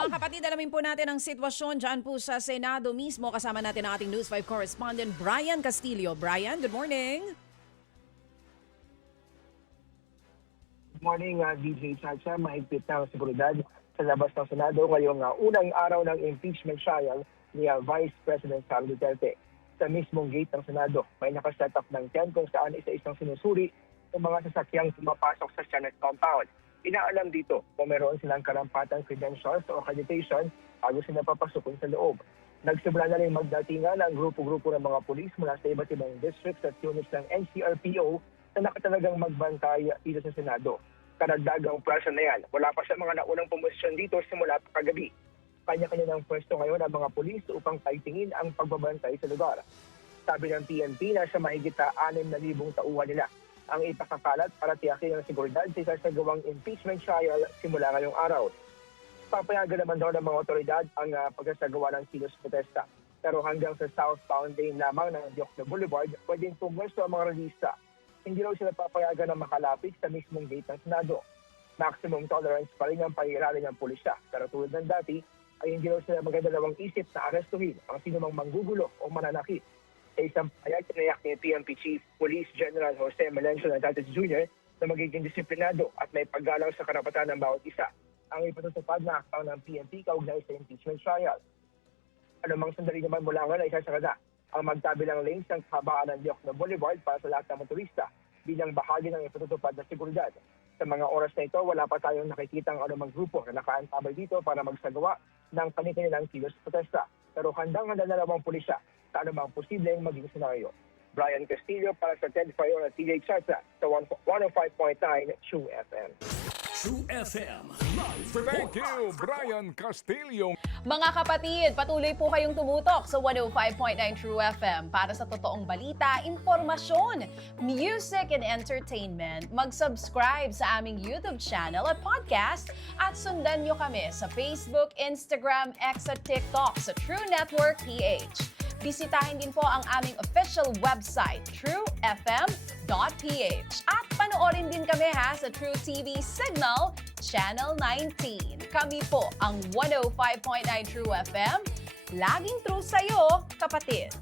Mga kapatid, alamin po natin ang sitwasyon dyan po sa Senado mismo. Kasama natin ang ating News 5 correspondent Brian Castillo. Brian, good morning. Good morning, DJ Chacha. Mahigpit na ang seguridad sa labas ng Senado ngayong unang araw ng impeachment trial ni Vice President Sara Duterte. Sa mismong gate ng Senado, may nakaset up ng tent kung saan isa-isang sinusuri ng mga sasakyang pumapasok sa Senate compound. Inaalam dito kung meron silang karampatang credentials o accreditation bago sila papasukin sa loob. Nagsimula na rin magdatingan ang grupo-grupo ng mga pulis mula sa iba't ibang districts at units ng NCRPO na nakatalagang magbantay dito sa Senado. Karagdagang pwersa na yan. Wala pa sa mga naunang pumusyon dito simula pa kagabi. Kanya-kanya ng pwesto ngayon ang mga pulis upang paitingin ang pagbabantay sa lugar. Sabi ng PNP na sa mahigit 6,000 tauhan nila ang ipakakalat para tiyakin ang seguridad sa isasagawang impeachment trial simula ngayong araw. Papayagan naman daw ng mga otoridad ang pagsasagawa ng kilos protesta. Pero hanggang sa southbound lane lamang ng Diokno Boulevard, pwedeng pumwesto ang mga ralista. Hindi raw sila papayagan na makalapit sa mismong gate ng Senado. Maximum tolerance pa rin ang pahirali ng pulisya. Pero tulad ng dati, ay hindi raw sila magdadalawang isip na arestuhin ang sinumang manggugulo o mananakit. Sa isang payag, tinayak ni PNP Chief Police General Jose Melencio Natantes Jr. na magiging disiplinado at may paggalang sa karapatan ng bawat isa. Ang ipatutupad na aktaw ng PNP kaugnay sa impeachment trial. Anumang sandali naman mula ngayon ay sasagada ang magkabilang lanes ng kahabaan ng Diokno Boulevard para sa lahat ng motorista bilang bahagi ng ipatutupad na seguridad. Sa mga oras na ito, wala pa tayong nakikitang anumang grupo na nakaantabay dito para magsagawa ng kanilang kilos protesta. Pero handang-handa na lamang pulisya sa anumang posibleng maging senaryo. Brian Castillo para sa Ted Fayon at TJ Chacha sa 105.9 True FM. True FM Live Report. Thank you, Brian Castillo. Mga kapatid, patuloy po kayong tumutok sa 105.9 True FM para sa totoong balita, impormasyon, music and entertainment. Mag-subscribe sa aming YouTube channel at podcast at sundan nyo kami sa Facebook, Instagram, X at TikTok sa True Network PH. Bisitahin din po ang aming official website, truefm.ph. At panoorin din kami sa True TV Signal, Channel 19. Kami po ang 105.9 True FM. Laging true sa'yo, kapatid.